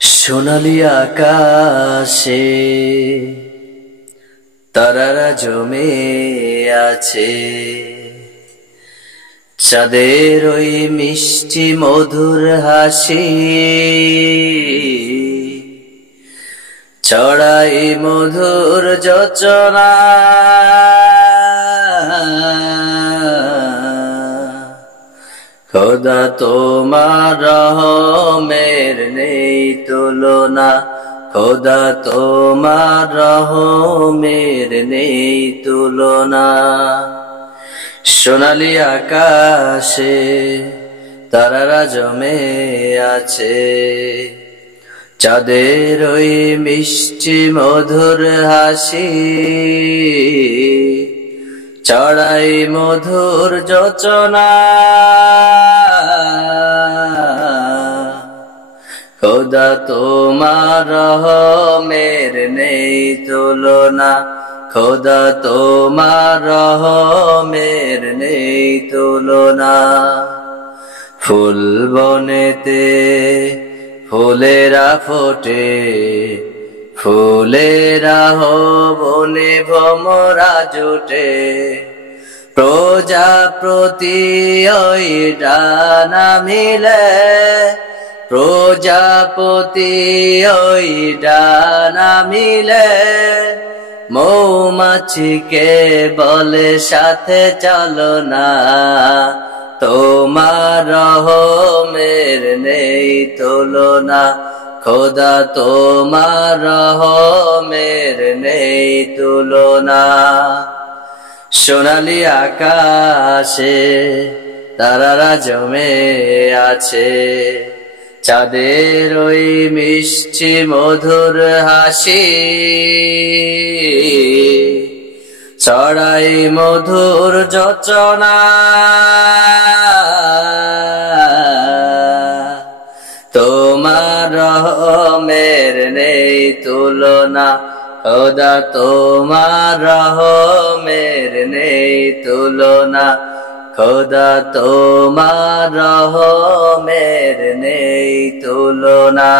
সোনালি আকাশে তারারা জমে আছে, চাঁদের ওই মিষ্টি মধুর হাসি, ছড়াই মধুর যোচনা। খোদা তোমার রহমের নেই তুলনা, খোদা তোমার রহমের নেই তুলনা। সোনালি আকাশে তারারা জমে আছে, চাঁদের ওই মিষ্টি মধুর হাসি, ছড়াই মধুর যোচনা। খোদা তোমার রহমের নেই তুলনা, খোদা তোমার রহমের নেই তুলনা। ফুল বনেতে ফুলেরা ফোটে, ফুলেরা বনে ভ্রমরা জুটে, প্রজাপতি ওই ডানা মিলে, প্রজাপতি ওই ডানা মিলে, মৌমাছিকে বলে সাথে চলো না, তোমার রহমের নেই তুলনা, খোদা তোমার রহমের নেই তুলনা। সোনালি আকাশে তারারা জমে আছে, চাঁদের ওই মিষ্টি মধুর হাসি, ছড়াই মধুর যোচনা। তোমার রহমের নেই তুলনা, খোদা তোমার রহমের নেই তুলনা, খোদা তোমার রহমের নেই তুলনা।